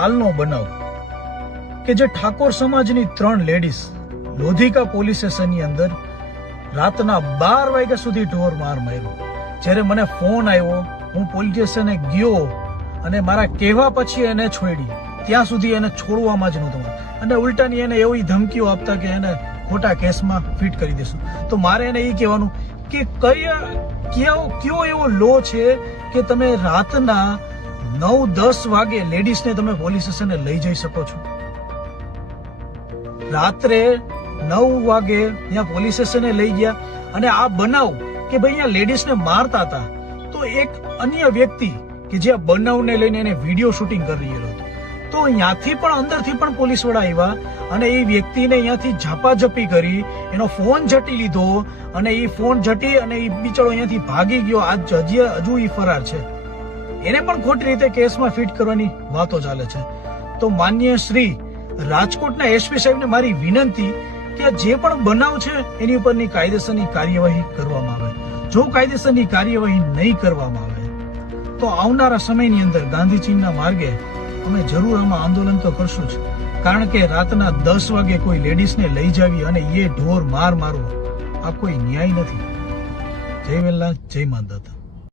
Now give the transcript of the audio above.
કાલનો બનાવ કે જે ઠાકોર સમાજની 3 લેડીઝ લોધિકા પોલીસ સ્ટેશનની અંદર રાતના 12 વાગ્યા સુધી ઢોર માર માર્યો. જ્યારે મને ફોન આવ્યો, હું પોલીસ સ્ટેશને ગયો અને મારા કહેવા પછી એને છોડી. ત્યાં સુધી એને છોડવામાં જ નહોતો અને ઉલટાની એને એવી ધમકીઓ આપતા કે એને ખોટા કેસમાં ફિટ કરી દેશું. તો મારે એને એ કહેવાનું કે કયો એવો લો છે કે તમે રાતના 9-10 વાગે લેડીઝને તમે પોલીસ સ્ટેશને લઈ જઈ શકો છો? રાત્રે 9 વાગે ત્યાં પોલીસ સ્ટેશને લઈ ગયા અને આ બનાવ કે ભાઈ અહીંયા લેડીઝને મારતા હતા, તો એક અન્ય વ્યક્તિ કે જે આ બનાવને લઈને એને વિડીયો શૂટિંગ કરી રહેલો હતો, તો અહીંયાથી પણ અંદરથી પણ પોલીસ વાળા આવ્યા અને એ વ્યક્તિને અહીંયાથી ઝાપાઝપી કરી, એનો ફોન ઝટી લીધો અને એ ફોન ઝટી અને એ બિચારો અહીંયાથી ભાગી ગયો. આજ હજુ એ ફરાર છે. એને પણ ખોટી રીતે કેસમાં ફિટ કરવાની વાતો ચાલે છે. તો માન્ય શ્રી રાજકોટના એસપી સાહેબને મારી વિનંતી કે જે પણ બનાવ છે એની ઉપરની કાયદેસરની કાર્યવાહી કરવામાં આવે. જો કાયદેસરની કાર્યવાહી નહીં કરવામાં આવે તો આવનારા સમયની અંદર ગાંધીજીના માર્ગે અમે જરૂર આમાં આંદોલન તો કરશું જ. કારણ કે રાતના 10 વાગે કોઈ લેડીઝને લઈ જાવી અને એ ઢોર મારવો આ કોઈ ન્યાય નથી. જય વેલ્લા, જય માનદાતા.